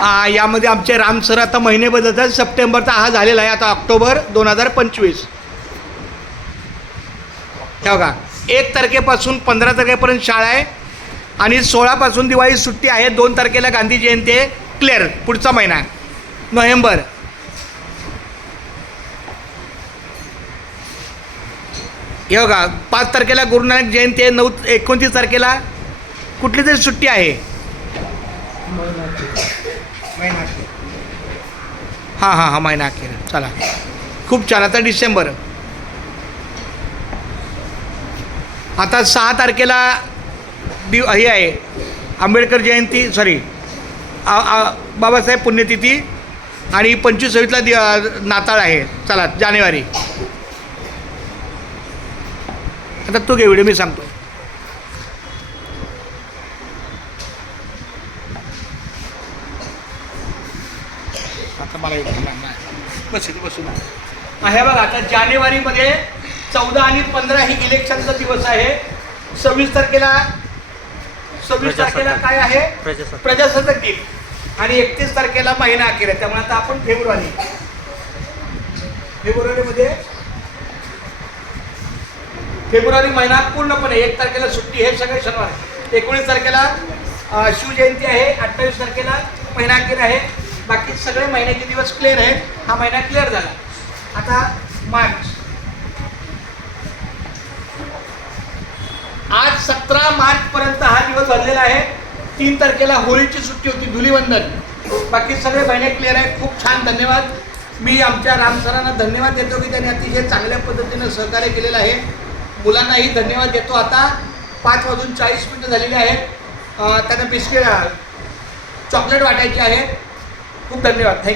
यामध्ये आमचे राम सर आता महिने बदलतात. सप्टेंबरचा हा झालेला आहे, आता ऑक्टोबर 2025. ठेव का 1 तारखेपासून 15 तारखेपर्यंत शाळा आहे आणि 16पासून दिवाळी सुट्टी आहे. 2 तारखेला गांधी जयंती आहे. क्लिअर. पुढचा महिना नोव्हेंबर. हे बघा 5 तारखेला गुरुनानक जयंती आहे. 29 तारखेला कुठली तरी सुट्टी आहे. हां महिना अखेर. चला खूप छान. आता डिसेंबर. आता 6 तारखेला हे आहे आंबेडकर जयंती, सॉरी बाबासाहेब पुण्यतिथी, आणि 25-26ला नाताळ आहे. चला जानेवारी. आता तू घे व्हिडिओ, मी सांगतो. आता मला बसू ना. हे बघा आता जानेवारीमध्ये 14 आणि 15 ही इलेक्शनचा दिवस आहे. 26 तारखेला काय आहे? प्रजासत्ताक दिन. आणि 31 तारखेला महिना अखेर आहे. त्यामुळे आता आपण फेब्रुवारी महिना पूर्णपणे 1 तारखेला सुट्टी. हे सगळे शनिवार. 19 तारखेला शिवजयंती आहे. 28 तारखेला महिना अखेर आहे. बाकी सगळे महिन्याचे दिवस क्लिअर आहेत. हा महिना क्लिअर झाला. आता मार्च. आज 17 मार्चपर्यंत हा दिवस भरलेला आहे. 3 तारखेला होळीची सुट्टी होती, धुलीवंदन. बाकी सगळे महिने क्लिअर आहेत. खूप छान. धन्यवाद. मी आमच्या राम सरांना धन्यवाद देतो की त्यांनी अतिशय चांगल्या पद्धतीनं सहकार्य केलेलं आहे. मुलांनाही धन्यवाद देतो. आता 5:40 झालेले आहेत. त्यांना बिस्किट चॉकलेट वाटायचे आहेत. खूप धन्यवाद. थँक्यू.